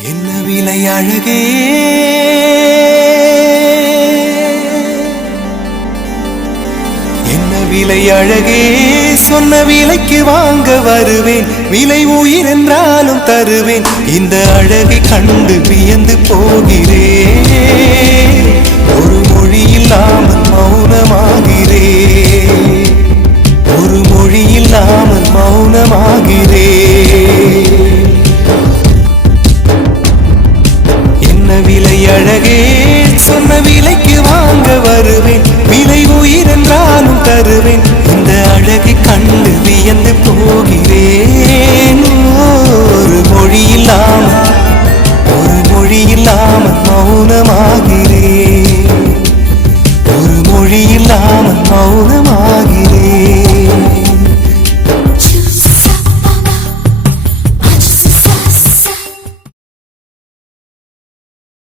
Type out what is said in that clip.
என்ன விலை அழகே என்ன விலை அழகே சொன்ன விலைக்கு வாங்க வருவேன் விலை உயிர் என்றாலும் தருவேன் இந்த அழகை கண்டு வியந்து போகிறேன் ஒரு மொழி இல்லாமல் மௌனமாகிறேன்